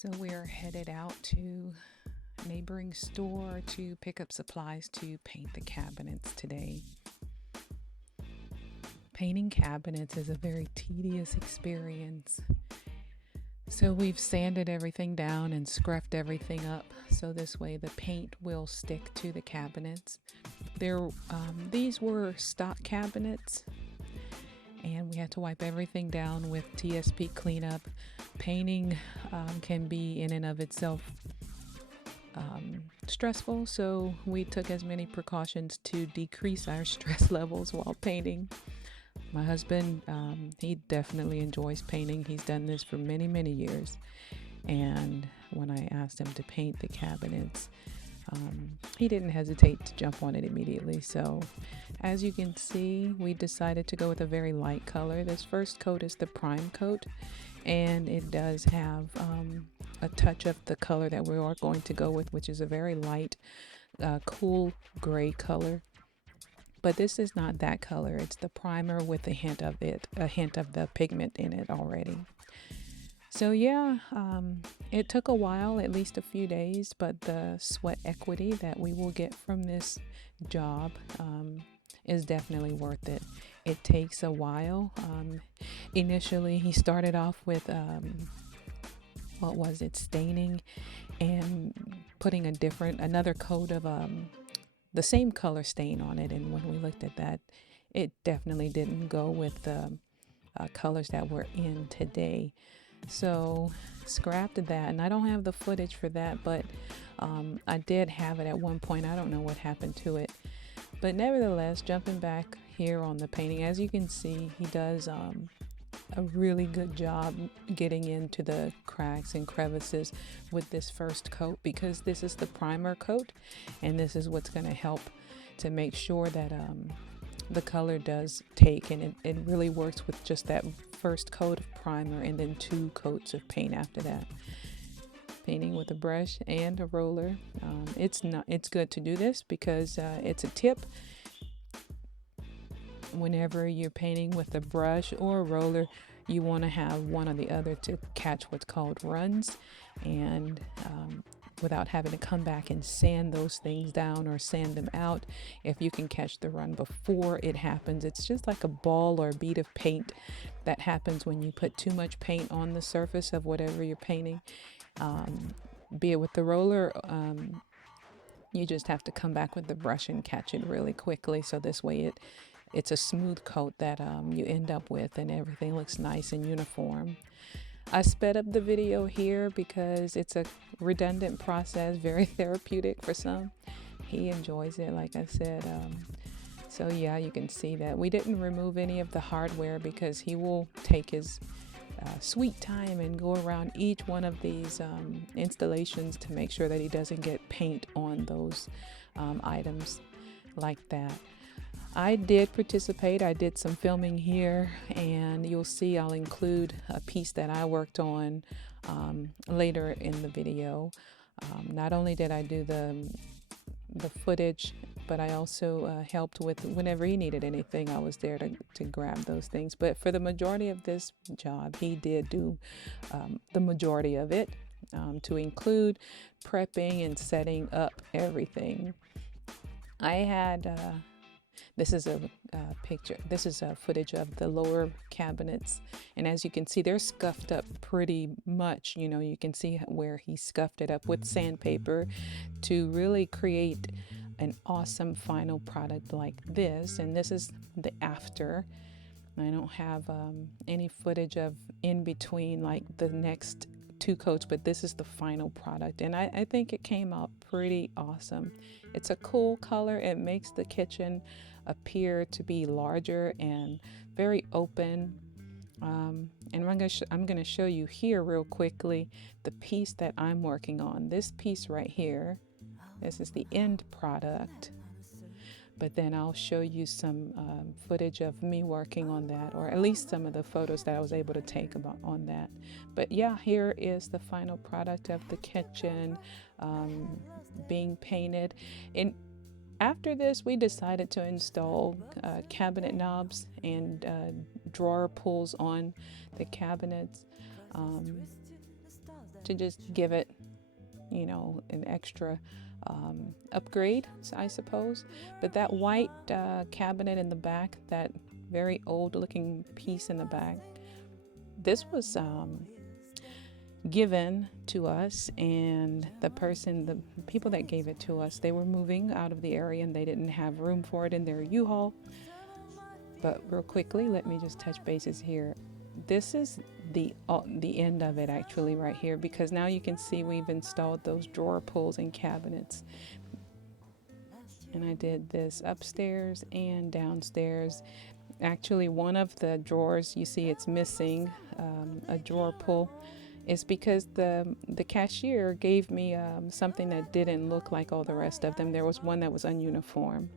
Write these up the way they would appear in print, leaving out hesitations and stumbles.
So we're headed out to a neighboring store to pick up supplies to paint the cabinets today. Painting cabinets is a very tedious experience. So we've sanded everything down and scruffed everything up so this way the paint will stick to the cabinets. These were stock cabinets, and we had to wipe everything down with TSP cleanup. Painting can be in and of itself stressful, so we took as many precautions to decrease our stress levels while painting. My husband, he definitely enjoys painting. He's done this for many, many years. And when I asked him to paint the cabinets, he didn't hesitate to jump on it immediately. So as you can see, we decided to go with a very light color. This first coat is the prime coat, and it does have a touch of the color that we are going to go with, which is a very light, cool gray color. But this is not that color. It's the primer with a hint of the pigment in it already. So yeah, it took a while, at least a few days, but the sweat equity that we will get from this job is definitely worth it. It takes a while. Initially, he started off with staining and putting another coat of the same color stain on it. And when we looked at that, it definitely didn't go with the colors that we're in today. So scrapped that, and I don't have the footage for that, but I did have it at one point. I don't know what happened to it, but nevertheless, jumping back here on the painting, as you can see, he does a really good job getting into the cracks and crevices with this first coat, because this is the primer coat, and this is what's going to help to make sure that the color does take, and it really works with just that first coat of primer and then 2 coats of paint after that. Painting with a brush and a roller. It's good to do this because it's a tip. Whenever you're painting with a brush or a roller, you want to have one or the other to catch what's called runs, and without having to come back and sand those things down or sand them out. If you can catch the run before it happens, it's just like a ball or a bead of paint that happens when you put too much paint on the surface of whatever you're painting. Be it with the roller, you just have to come back with the brush and catch it really quickly, so this way it's a smooth coat that you end up with, and everything looks nice and uniform. I sped up the video here because it's a redundant process, very therapeutic for some. He enjoys it, like I said. So yeah, you can see that we didn't remove any of the hardware because he will take his sweet time and go around each one of these installations to make sure that he doesn't get paint on those items like that. I did participate. I did some filming here, and you'll see I'll include a piece that I worked on later in the video. Not only did I do the footage, but I also helped with whenever he needed anything. I was there to grab those things. But for the majority of this job, he did do the majority of it, to include prepping and setting up everything. I had this is a picture. This is a footage of the lower cabinets, and as you can see, they're scuffed up pretty much. You know, you can see where he scuffed it up with sandpaper to really create an awesome final product like this. And this is the after. I don't have any footage of in between, like the next 2 coats, but this is the final product, and I think it came out pretty awesome. It's a cool color. It makes the kitchen appear to be larger and very open. And I'm going to show you here real quickly the piece that I'm working on. This piece right here, this is the end product. But then I'll show you some footage of me working on that, or at least some of the photos that I was able to take on that. But yeah, here is the final product of the kitchen being painted. And after this, we decided to install cabinet knobs and drawer pulls on the cabinets. to just give it, you know, an extra upgrade, I suppose. But that white cabinet in the back, that very old looking piece in the back, this was given to us, and the people that gave it to us, they were moving out of the area and they didn't have room for it in their U-Haul. But real quickly, let me just touch bases here. This is the end of it actually right here, because now you can see we've installed those drawer pulls and cabinets. And I did this upstairs and downstairs. Actually, one of the drawers, you see it's missing a drawer pull. It's because the cashier gave me something that didn't look like all the rest of them. There was one that was ununiform.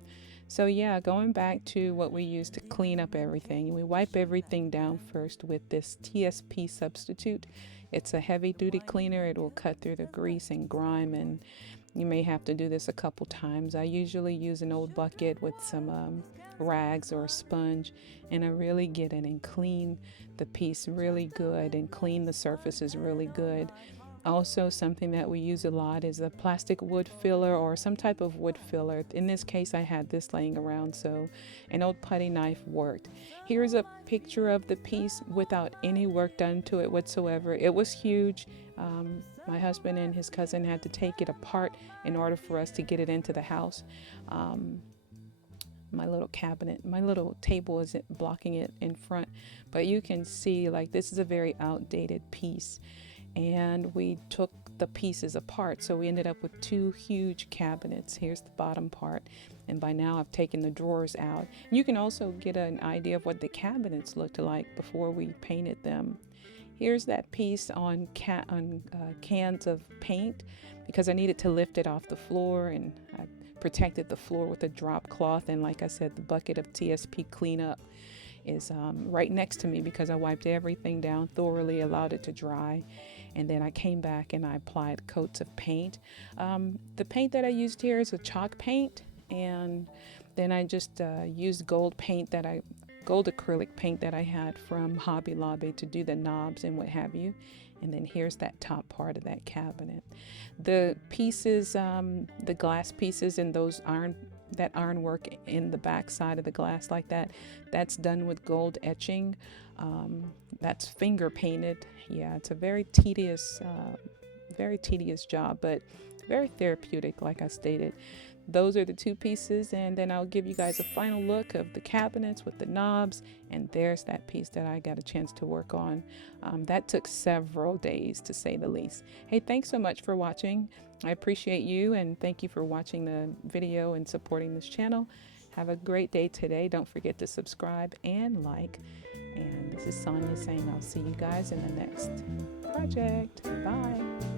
So yeah, going back to what we use to clean up everything, we wipe everything down first with this TSP substitute. It's a heavy duty cleaner. It will cut through the grease and grime, and you may have to do this a couple times. I usually use an old bucket with some rags or a sponge, and I really get in and clean the piece really good and clean the surfaces really good. Also, something that we use a lot is a plastic wood filler or some type of wood filler. In this case, I had this laying around, so an old putty knife worked. Here's a picture of the piece without any work done to it whatsoever. It was huge. My husband and his cousin had to take it apart in order for us to get it into the house. My little cabinet, my little table isn't blocking it in front, but you can see like this is a very outdated piece. And we took the pieces apart, so we ended up with two huge cabinets. Here's the bottom part, and by now I've taken the drawers out. You can also get an idea of what the cabinets looked like before we painted them. Here's that piece on cans of paint, because I needed to lift it off the floor, and I protected the floor with a drop cloth. And like I said, the bucket of TSP cleanup is right next to me, because I wiped everything down thoroughly, allowed it to dry, and then I came back and I applied coats of paint. The paint that I used here is a chalk paint, and then I just used gold acrylic paint that I had from Hobby Lobby to do the knobs and what have you. And then here's that top part of that cabinet. The pieces, the glass pieces, and those ironwork in the back side of the glass like that, that's done with gold etching. That's finger painted. Yeah, it's a very tedious job, but very therapeutic, like I stated. Those are the two pieces, and then I'll give you guys a final look of the cabinets with the knobs, and there's that piece that I got a chance to work on. That took several days, to say the least. Hey, thanks so much for watching. I appreciate you, and thank you for watching the video and supporting this channel. Have a great day today. Don't forget to subscribe and like. And this is Sonia saying I'll see you guys in the next project. Bye.